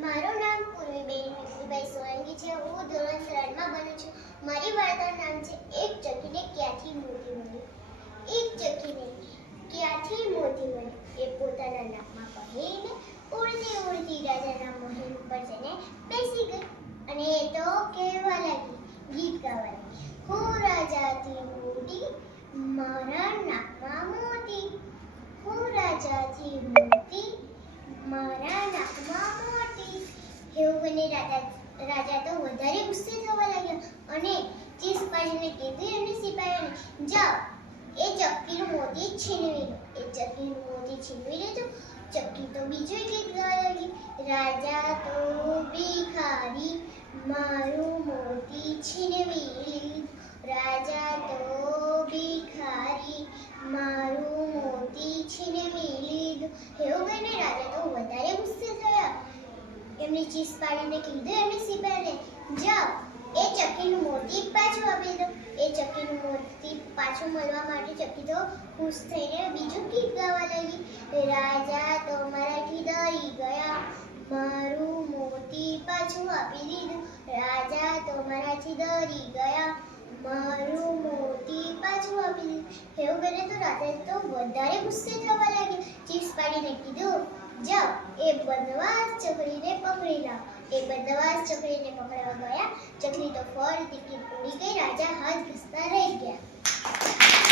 મારું નામ પૂર્વીબેન વિપુલભાઈ સોલંકી છે. હું ધોરણ 3 માં ભણું છું. મારી વાર્તાનું નામ છે એક ચકીને ક્યાંથી મોતી મળી. એક ચકીને ક્યાંથી મોતી મળી એ પોતાના નાકમાં કહીને ઉડતી ઉડતી રાજાના મહેલ ઉપર જઈને બેસી ગઈ અને એ તો કહેવા લાગી, ગીત ગાવા લાગી, હું રાજાથી મોટી, મારા નાકમાં મોતી. હું રાજાથી મોટી, મારા નાકમાં મોતી. એવું કહીને રાજા તો વધારે ગુસ્સે થવા લાગ્યા અને ચીસ પાડીને કીધું એમને સિપાહીઓને, જાઓ એ ચક્કીનું મોતી છીનવી લો. એ ચક્કીનું મોતી છીનવી લીધું. ચક્કી તો બીજું ગીત ગાવા લાગી, રાજા તો ભિખારી, મારું મોતી છીનવી લીધું. રાજા તો ભિખારી, મારું મોતી છીનવી લીધું. એવું કહીને રાજા તો વધારે ગુસ્સે થયા. એમની ચીસ પાડીને કીધું એમને સિપાહીને, જાઓ એ ચક્કીનું મોતી પાછું આપી દો. એ ચક્કીનું મોતી પાછું મળવા માટે ચક્કી તો ખુશ થઈને બીજું ગીત ગાવા લાગી, રાજા તો મારાથી ડરી ગયા, મારું મોતી પાછું આપી દીધું. રાજા તો મારાથી ડરી ગયા, મારું મોતી પાછું આપી દીધું. એવું કરે તો રાજા તો વધારે ગુસ્સે થવા લાગ્યા. ચીસ પાડીને કીધું, જાઓ એ બદમાશ ચકલીને પકડી લાવો. એ બદમાશ ચકલીને પકડવા ગયા. ચકલી તો ફરતી ઉડી ગઈ. રાજા હાથ ઘસતા રહી ગયા.